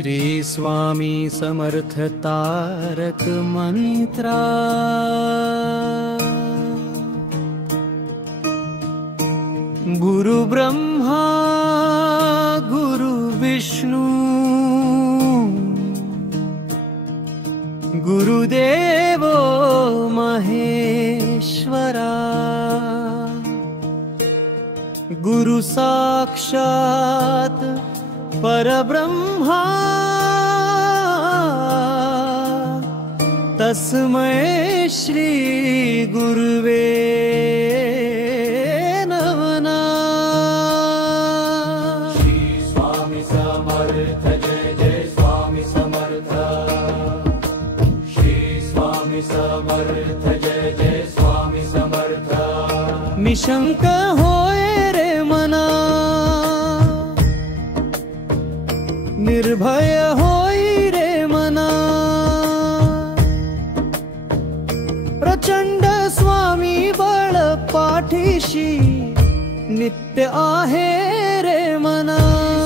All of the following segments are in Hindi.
श्री स्वामी समर्थ तारक मंत्रा। गुरु ब्रह्मा गुरु विष्णु गुरुदेवो महेश्वरा। गुरु साक्षात् परब्रह्मा तस्मै श्री गुरुवे नमः। श्री स्वामी समर्थ जय जय स्वामी समर्थ। श्री स्वामी समर्थ जय जय स्वामी समर्थ। निशंक होए रे मना, निर्भय होई रे मना। प्रचंड स्वामी बळ पाठीशी नित्य आहे रे मना।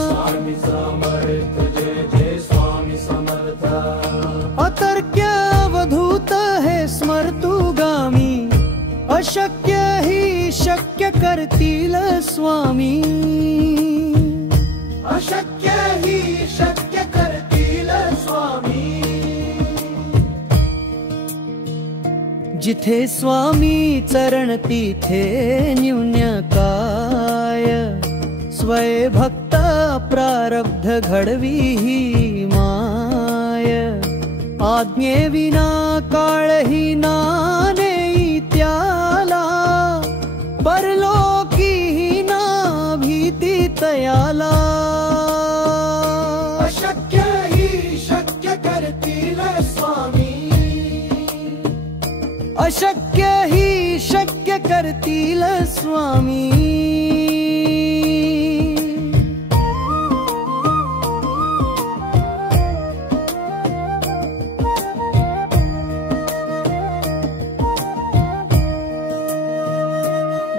स्वामी समर्थ जय जय स्वामी समर्थ। अतर्क्य अवधूत हे स्मर्तुगामी, अशक्य ही शक्य करतील स्वामी। अशक्य ही शक्य करतील स्वामी। जिथे स्वामी चरण तिथे न्यून्यकाय, स्वय भक्त प्रारब्ध घडवी ही माय। आज्ञे विना काळही नानेई त्याला, परलोकी ही ना भीती तयाला। अशक्य ही शक्य करतील स्वामी। अशक्य ही शक्य करतील स्वामी।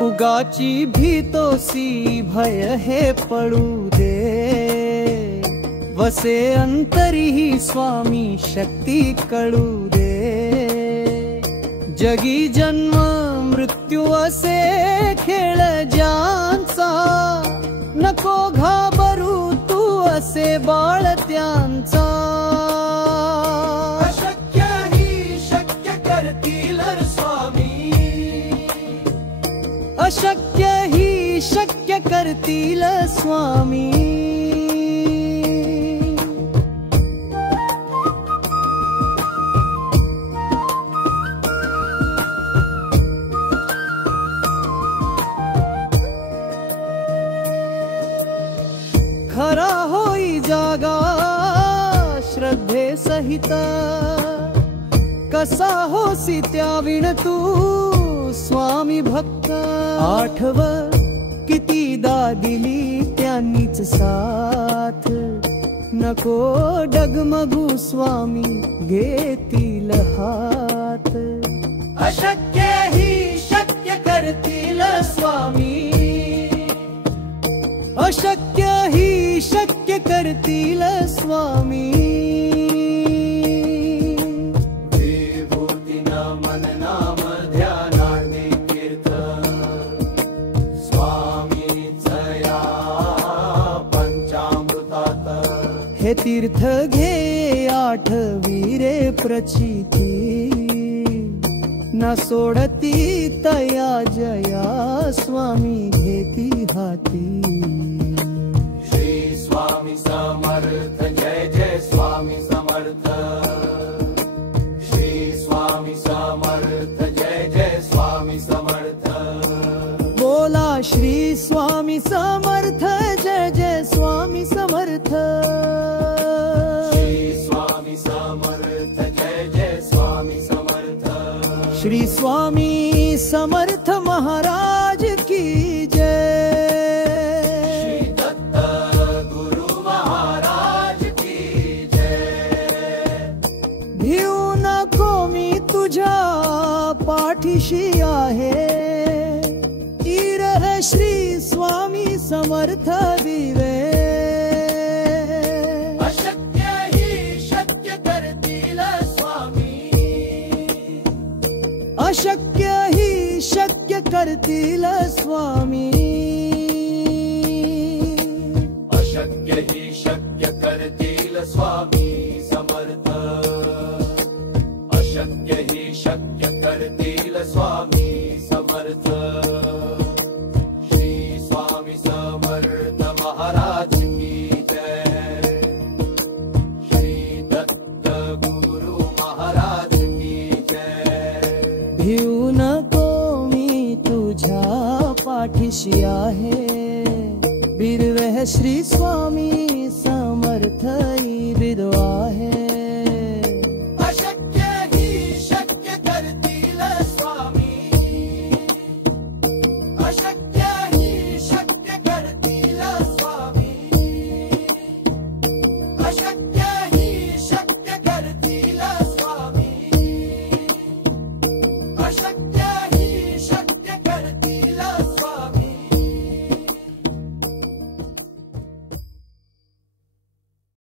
उगाची भीतोसी भय हे पडू दे, वसे अंतरी ही स्वामी शक्ती कळू दे। जगी जन्म मृत्यू असे खेळ ज्यांचा, नको घाबरू तू असे बाळ त्यांचा। अशक्य ही शक्य करतील स्वामी। अशक्य ही शक्य करतील स्वामी। खरा होई जागा श्रद्धे सहित, कसा होसी त्या विण तू स्वामी भक्त। आठव कितीदा दिली त्यांनीच साथ, नको डगमगू स्वामी घेतील हात। अशक्य ही शक्य करतील स्वामी। अशक्य ही शक्य करतील स्वामी। विभूती नमन नाम ध्यानार्थे तीर्थ, स्वामीच या पंचामृतात। हे तीर्थ घे आठवी रे प्रचिती, न सोडती तया जया स्वामी घेती हाती। श्री स्वामी समर्थ जय जय स्वामी समर्थ। श्री स्वामी समर्थ जय जय स्वामी समर्थ। बोला श्री स्वामी समर्थ जय जय स्वामी समर्थ। श्री स्वामी समर्थ जय जय स्वामी समर्थ। श्री स्वामी समर्थ महाराज की जय। श्री दत्त गुरु महाराज की जय। भिऊ नको मी तुझ्या पाठीशी आहे, तीर श्री स्वामी समर्थ दिवे। अशक्य करतील स्वामी, अशक्य ही शक्य करतील स्वामी समर्थ, अशक्य ही शक्य करतील स्वामी समर्थ। श्री स्वामी समर्थ महाराज की जय, श्री दत्त गुरु महाराज की जय। भिऊ नको मी तुझ्या पाठीशी आहे, बिरवह श्री स्वामी समर्थ विदो आहे।